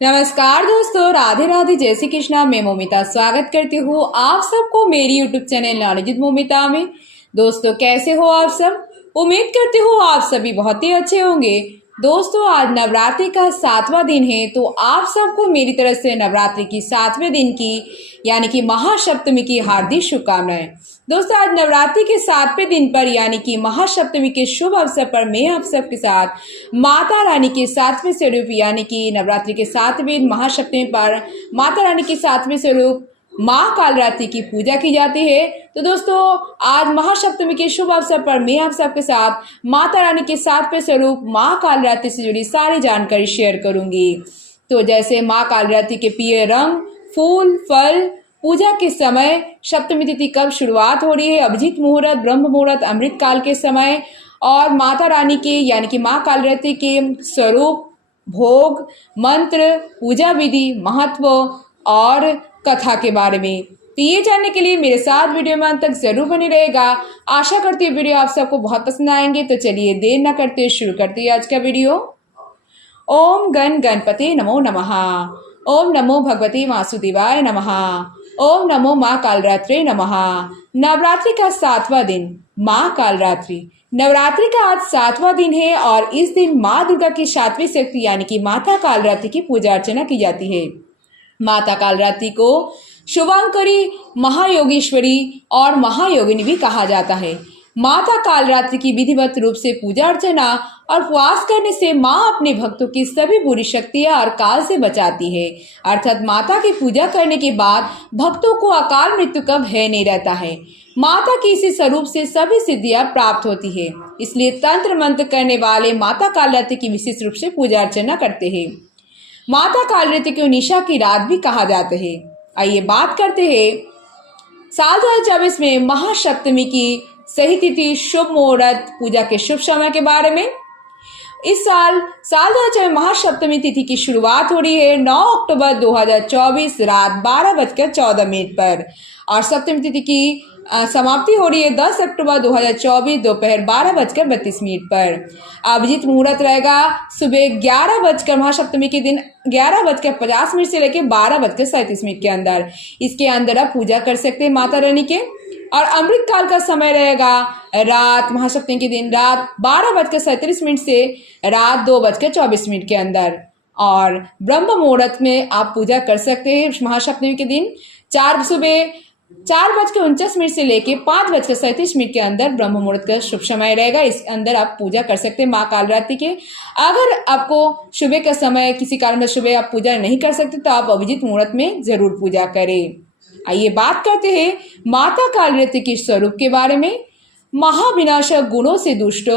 नमस्कार दोस्तों, राधे राधे, जय श्री कृष्णा। मैं मोमिता स्वागत करती हूँ आप सबको मेरी YouTube channel knowledge with Momita में। दोस्तों, कैसे हो आप सब? उम्मीद करती हूँ आप सभी बहुत ही अच्छे होंगे। दोस्तों, आज नवरात्रि का 7वां दिन है, तो आप सबको मेरी तरफ से नवरात्रि की 7वें दिन की यानी कि महासप्तमी की हार्दिक शुभकामनाएं। दोस्तों, आज नवरात्रि के 7वें दिन पर यानी कि महासप्तमी के शुभ अवसर पर मैं आप सबके साथ माता रानी के 7वें स्वरूप यानी कि नवरात्रि के 7वें महासप्तमी पर माता रानी के 7वें स्वरूप माँ कालरात्रि की पूजा की जाती है। तो दोस्तों, आज महासप्तमी के शुभ अवसर पर मैं आप सबके साथ माता रानी के 7वें स्वरूप माँ कालरात्रि से जुड़ी सारी जानकारी शेयर करूंगी। तो जैसे माँ कालरात्रि के प्रिय रंग, फूल, फल, पूजा के समय, सप्तमी तिथि कब शुरुआत हो रही है, अभिजीत मुहूर्त, ब्रह्म मुहूर्त, अमृत काल के समय और माता रानी के यानी कि माँ कालरात्रि के स्वरूप, भोग, मंत्र, पूजा विधि, महत्व और कथा के बारे में। तो ये जानने के लिए मेरे साथ वीडियो में अंत तक जरूर बने रहेगा। आशा करती हूँ वीडियो आप सबको बहुत पसंद आएंगे। तो चलिए देर न करते शुरू करते हैं आज का वीडियो। ओम गण गणपते नमो नमः। ओम नमो भगवते वासुदेवाय नमः। ओम नमो माँ कालरात्रे नमः। नवरात्रि का 7वां दिन माँ कालरात्रि। नवरात्रि का आज 7वां दिन है और इस दिन माँ दुर्गा की 7वीं शक्ति यानी कि माता कालरात्रि की पूजा अर्चना की जाती है। माता कालरात्रि को शुभंकरी, महायोगेश्वरी और महायोगिनी भी कहा जाता है। माता कालरात्रि की विधिवत रूप से पूजा अर्चना और उपवास करने से माँ अपने भक्तों की सभी बुरी शक्तियां और काल से बचाती है। अर्थात माता की पूजा करने के बाद भक्तों को अकाल मृत्यु का भय नहीं रहता है। माता की इसी स्वरूप से सभी सिद्धियां प्राप्त होती है। इसलिए तंत्र मंत्र करने वाले माता कालरात्रि की विशेष रूप से पूजा अर्चना करते हैं। माता कालरात्रि को निशा की रात भी कहा जाता है। आइए बात करते हैं साल 2024 में महासप्तमी की सही तिथि, शुभ मुहूर्त, पूजा के शुभ समय के बारे में। इस साल 2024 महासप्तमी तिथि की शुरुआत हो रही है 9 अक्टूबर 2024 रात 12:14 पर और सप्तमी तिथि की समाप्ति हो रही है 10 अक्टूबर 2024 दोपहर 12:32 पर। अभिजीत मुहूर्त रहेगा सुबह 11 महासप्तमी के दिन 11:50 से लेकर 12:37 के अंदर। इसके अंदर आप पूजा कर सकते हैं माता रानी के। और अमृत काल का समय रहेगा रात महासप्तमी के दिन रात 12:37 से रात 2:24 के अंदर। और ब्रह्म मुहूर्त में आप पूजा कर सकते हैं महासप्तमी के दिन सुबह 4:49 से लेके 5:37 के अंदर ब्रह्म मुहूर्त का शुभ समय रहेगा। इस अंदर आप पूजा कर सकते हैं माँ कालरात्रि के। अगर आपको सुबह का समय किसी कारण में सुबह आप पूजा नहीं कर सकते तो आप अभिजीत मुहूर्त में जरूर पूजा करें। आइए बात करते हैं माता कालरात्रि के स्वरूप के बारे में। महाविनाशक, गुणों से दुष्ट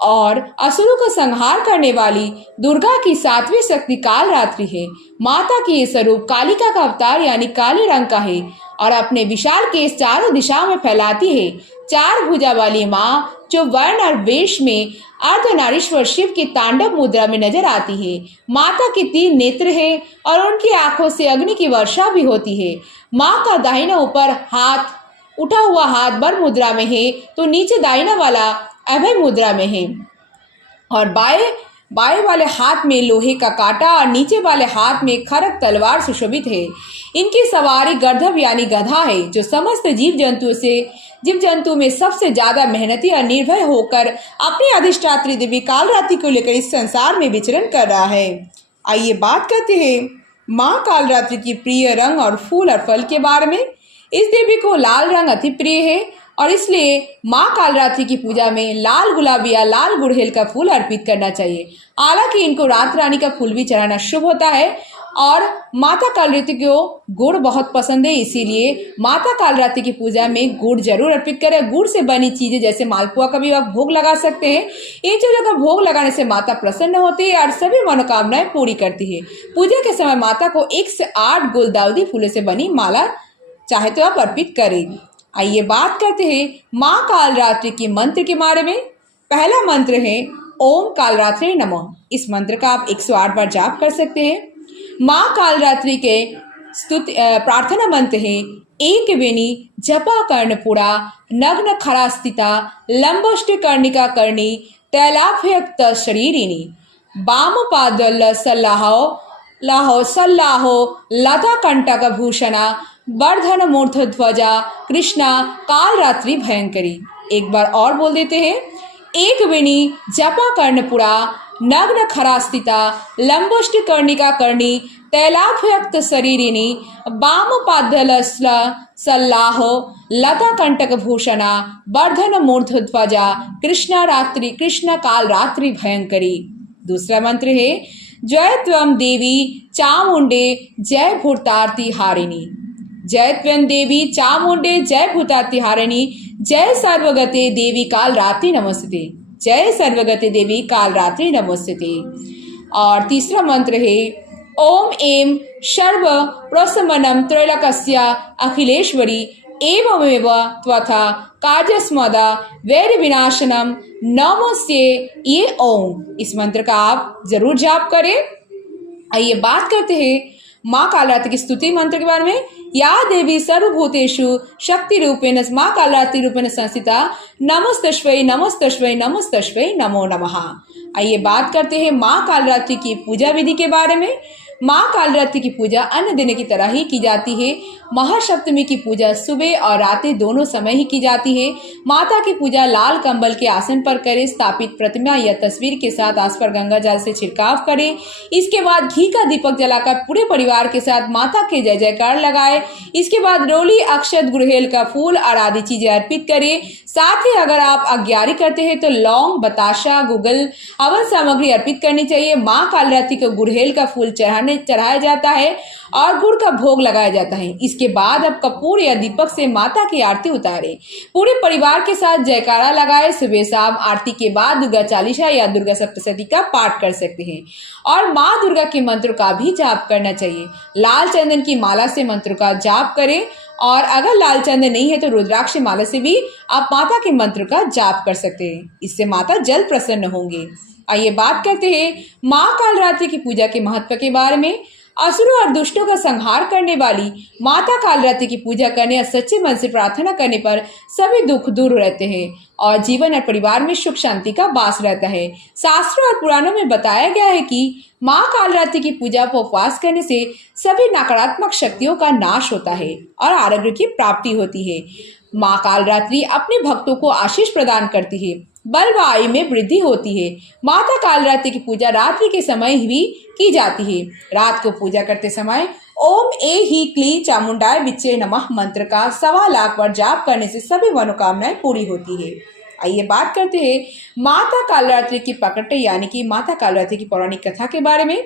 और असुरों का संहार करने वाली दुर्गा की 7वीं शक्ति कालरात्रि है। माता की ये स्वरूप कालिका का अवतार यानी काले रंग का है और अपने विशाल केस चारों दिशाओं में फैलाती है। 4 भुजा वाली माँ जो वर्ण और वेश में अर्धनारीश्वर शिव की तांडव मुद्रा में नजर आती है। माता के 3 नेत्र है और उनकी आंखों से अग्नि की वर्षा भी होती है। माँ का दाहिना ऊपर हाथ उठा हुआ हाथ बर मुद्रा में है तो नीचे दाहिना वाला अभय मुद्रा में है और बाएं वाले हाथ में लोहे का कांटा और नीचे वाले हाथ में खरग तलवार सुशोभित है। इनकी सवारी गर्दभ यानी गधा है जो समस्त जीव जंतु में सबसे ज्यादा मेहनती और निर्भय होकर अपनी अधिष्ठात्री देवी कालरात्रि को लेकर इस संसार में विचरण कर रहा है। आइए बात करते हैं माँ कालरात्रि की प्रिय रंग और फूल और फल के बारे में। इस देवी को लाल रंग अति प्रिय है और इसलिए माँ कालरात्रि की पूजा में लाल गुलाबी या लाल गुड़हल का फूल अर्पित करना चाहिए। हालांकि इनको रात रानी का फूल भी चढ़ाना शुभ होता है और माता कालरात्रि को गुड़ बहुत पसंद है, इसीलिए माता कालरात्रि की पूजा में गुड़ जरूर अर्पित करें। गुड़ से बनी चीजें जैसे मालपुआ का भी आप भोग लगा सकते हैं। इन चीजों का भोग लगाने से माता प्रसन्न होती है और सभी मनोकामनाएं पूरी करती है। पूजा के समय माता को 1 से 8 गुलदाउदी फूलों से बनी माला चाहे तो आप अर्पित करें। आइए बात करते हैं माँ कालरात्रि के मंत्र के बारे में। पहला मंत्र है ओम कालरात्रि नमः। इस मंत्र का आप 108 बार जाप कर सकते हैं। माँ कालरात्रि के स्तुति प्रार्थना मंत्र है एक वेणी जपा कर्णपुरा नग्न खरा स्थिता लंबष्ट कर्णिका कर्णी तैलाभ्यक्त शरीरिणी वाम पादल सल्लाह लाहो सल्लाहो लता कंटक भूषणा वर्धन मूर्धध्वजा कृष्णा काल रात्रि भयंकरी। एक बार और बोल देते हैं। एक विनी जपा कर्णपुरा नग्न खरास्थिता लंबुष्ट कर्णिका कर्णी तैलाभ्यक्त शरीरिणी वाम पादलस्ल सल्लाहो लता कंटक भूषणा वर्धन मूर्धध्वजा कृष्ण काल रात्रि भयंकरी। दूसरा मंत्र है जय त्वं देवी चामुंडे जय भूतार्ति हारिणी। जय त्वं देवी चामुंडे जय भूतार्ति हारिणी जय सर्वगते देवी काल रात्रि नमस्ते। जय सर्वगते देवी काल रात्रि नमस्ते। और तीसरा मंत्र है ओम एम सर्व प्रशमनम त्रैलोक्यस्य अखिलेश्वरी एवमेव त्वथा कार्यस्मदा वैर विनाशनम नमस्ते ये ओम। इस मंत्र का आप जरूर जाप करें। आइए बात करते हैं माँ कालरात्रि की स्तुति मंत्र के बारे में। या देवी सर्वभूतेषु शक्ति रूपेण माँ कालरात्रि रूपेण संस्थिता नमस्तस्मै नमस्तस्मै नमस्तस्मै नमो नमः। आइए बात करते हैं माँ कालरात्रि की पूजा विधि के बारे में। माँ कालरात्रि की पूजा अन्य दिन की तरह ही की जाती है। महासप्तमी की पूजा सुबह और रातें दोनों समय ही की जाती है। माता की पूजा लाल कंबल के आसन पर करें, स्थापित प्रतिमा या तस्वीर के साथ आस पर गंगा जल से छिड़काव करें। इसके बाद घी का दीपक जलाकर पूरे परिवार के साथ माता के जय जयकार लगाएं। इसके बाद रोली, अक्षत, गुड़हेल का फूल और आदि चीजें अर्पित करें। साथ ही अगर आप अग्यारी करते हैं तो लौंग, बताशा, गुगल हवन सामग्री अर्पित करनी चाहिए। माँ कालरात्रि को गुड़हेल का फूल चढ़ाया जाता है और गुड़ का भोग लगाया जाता है। इसके बाद अब कपूर या दीपक से माता की आरती उतारें। पूरे परिवार के साथ जयकारा लगाए। सुबह शाम आरती के बाद दुर्गा चालीसा या दुर्गा सप्तशती का पाठ कर सकते हैं और माँ दुर्गा के मंत्र का भी जाप करना चाहिए। लाल चंदन की माला से मंत्र का जाप करें और अगर लाल चंदन नहीं है तो रुद्राक्ष माला से भी आप माता के मंत्र का जाप कर सकते हैं। इससे माता जल्द प्रसन्न होंगे। आइए बात करते हैं माँ कालरात्रि की पूजा के महत्व के बारे में। असुरों और दुष्टों का संहार करने वाली माता कालरात्रि की पूजा करने और सच्चे मन से प्रार्थना करने पर सभी दुख दूर रहते हैं और जीवन और परिवार में सुख शांति का वास रहता है। शास्त्रों और पुराणों में बताया गया है कि माँ कालरात्रि की पूजा पर उपवास करने से सभी नकारात्मक शक्तियों का नाश होता है और आरोग्य की प्राप्ति होती है। माँ कालरात्रि अपने भक्तों को आशीष प्रदान करती है, बल व आयु में वृद्धि होती है। माता कालरात्रि की पूजा रात्रि के समय भी की जाती है। रात को पूजा करते समय ओम ए ही क्ली चामुंडाय विच्चे नमः मंत्र का 1.25 लाख बार जाप करने से सभी मनोकामनाएं पूरी होती है। आइए बात करते हैं माता कालरात्रि की प्रकट यानी कि माता कालरात्रि की पौराणिक कथा के बारे में।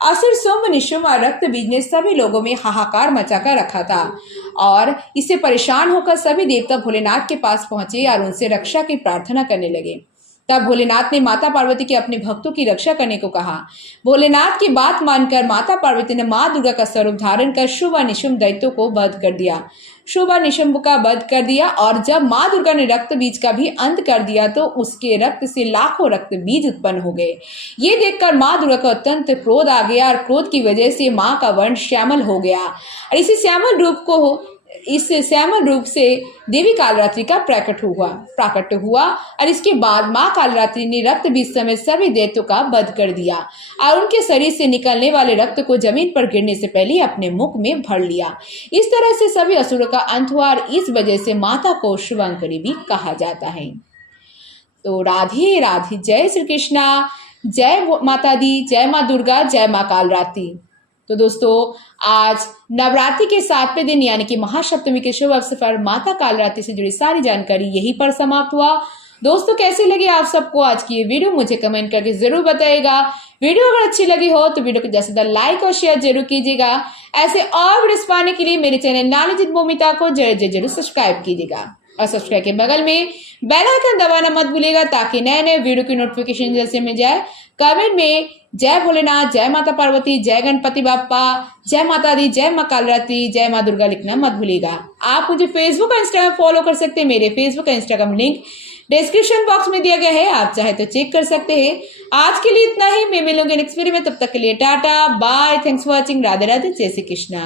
असुर शुंभ निशुंभ और रक्त बीज ने सभी लोगों में हाहाकार मचाकर रखा था और इससे परेशान होकर सभी देवता भोलेनाथ के पास पहुंचे और उनसे रक्षा की प्रार्थना करने लगे। तब भोलेनाथ ने माता पार्वती के अपने भक्तों की रक्षा करने को कहा। भोलेनाथ की बात मानकर माता पार्वती ने माँ दुर्गा का स्वरूप धारण कर शुभ और निशुंभ दैत्यों को वध कर दिया। शुभ और निशुंभ का वध कर दिया और जब माँ दुर्गा ने रक्त बीज का भी अंत कर दिया तो उसके रक्त से लाखों रक्त बीज उत्पन्न हो गए। ये देखकर माँ दुर्गा को अत्यंत क्रोध आ गया और क्रोध की वजह से माँ का वर्ण श्यामल हो गया और इस श्यामल रूप से देवी कालरात्रि का प्राकट्य हुआ और इसके बाद माँ कालरात्रि ने रक्त बीज समेत सभी दैत्यों का वध कर दिया और उनके शरीर से निकलने वाले रक्त को जमीन पर गिरने से पहले अपने मुख में भर लिया। इस तरह से सभी असुरों का अंत हुआ और इस वजह से माता को शुभांकरी भी कहा जाता है। तो राधे राधे, जय श्री कृष्णा, जय माता दी, जय माँ दुर्गा, जय माँ कालरात्रि। तो दोस्तों आज नवरात्रि के 7वें दिन यानी कि महासप्तमी के शुभ अवसर पर माता कालरात्रि से जुड़ी सारी जानकारी यहीं पर समाप्त हुआ। दोस्तों कैसे लगी आप सबको आज की ये वीडियो मुझे कमेंट करके जरूर बताइएगा। वीडियो अगर अच्छी लगी हो तो वीडियो को ज्यादा से ज्यादा लाइक और शेयर जरूर कीजिएगा। ऐसे और वीडियोस पाने के लिए मेरे चैनल नानीजीत मोमिता को जरूर सब्सक्राइब कीजिएगा और सब्सक्राइब के बगल में बेल आइकन दबाना मत भूलिएगा ताकि नए नए वीडियो की नोटिफिकेशन जैसे मिल जाए। कमेंट में जय भोलेनाथ, जय माता पार्वती, जय गणपति बाप्पा, जय माता दी, जय माँ कालरात्रि, जय माँ दुर्गा लिखना मत भूलिएगा। आप मुझे फेसबुक और इंस्टाग्राम फॉलो कर सकते हैं। मेरे फेसबुक और इंस्टाग्राम लिंक डिस्क्रिप्शन बॉक्स में दिया गया है, आप चाहे तो चेक कर सकते हैं। आज के लिए इतना ही, मैं मिलूंगी नेक्स्ट वीडियो में, तब तक के लिए tata bye, thanks for watching, Radhe Radhe, जय श्री कृष्णा।